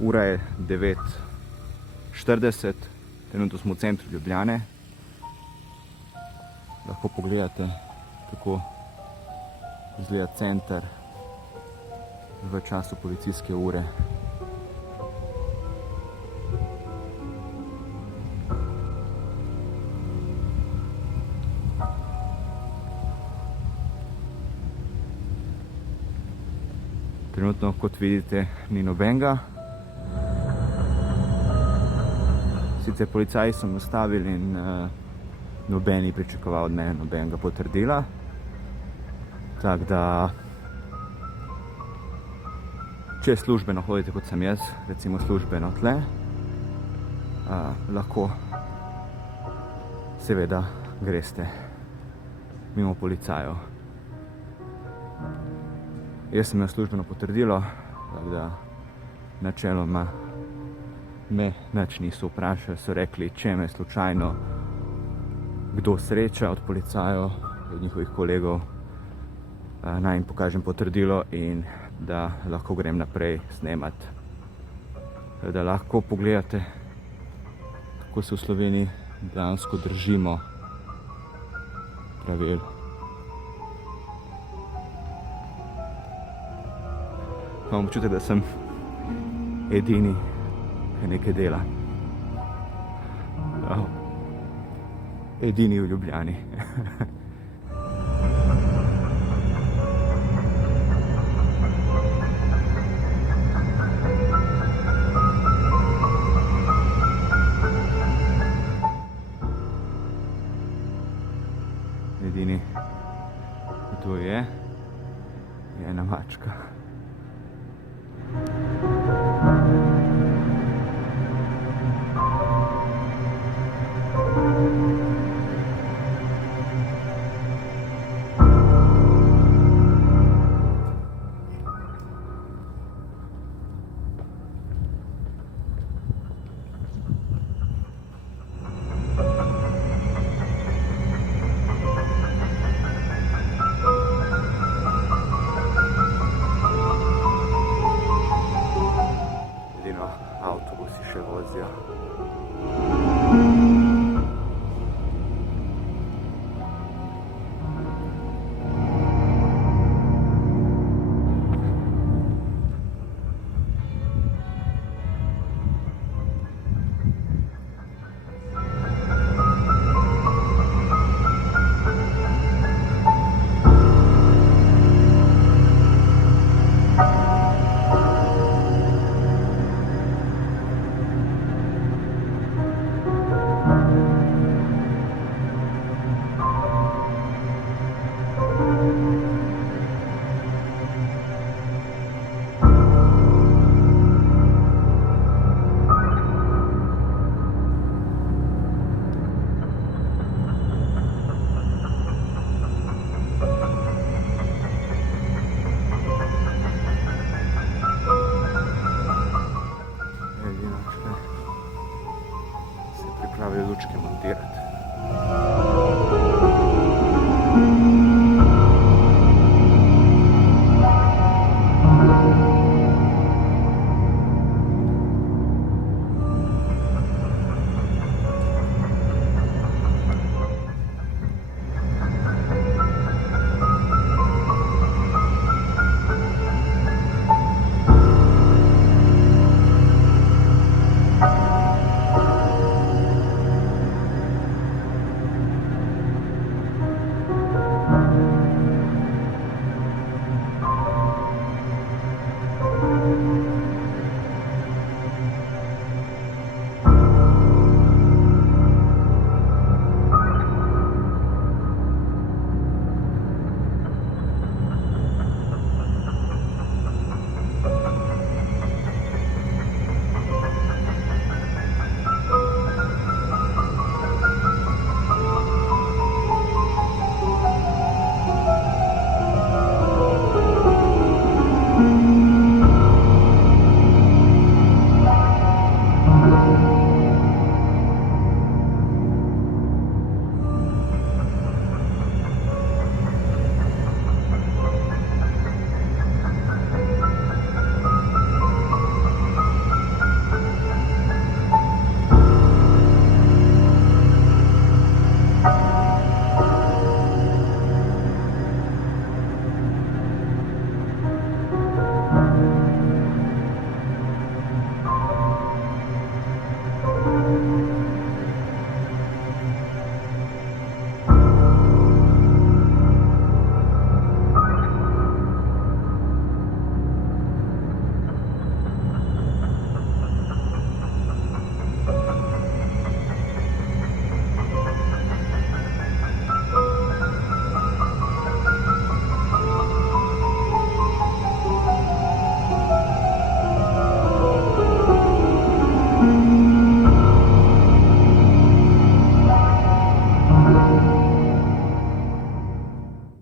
Ura je 9:40, trenutno smo v centru Ljubljane. Lahko pogledate, kako izgleda center v času policijske ure. Trenutno, kot vidite, ni nobenega. Sicer policaji so me ustavili in noben ni pričakoval od mene nobenega potrdila. Tako da, če službeno hodite, kot sem jaz, recimo službeno tle, lahko seveda greste mimo policajev. Jaz sem imel službeno potrdilo, tako da načeloma me nič niso vprašali, so rekli, če me slučajno kdo sreča od policajev, od njihovih kolegov, naj jim pokažem potrdilo in da lahko grem naprej snemati. Da lahko pogledate, kako se v Sloveniji dejansko držimo pravil. Imam občutek, da sem edini, ki nekaj dela. Edini v Ljubljani.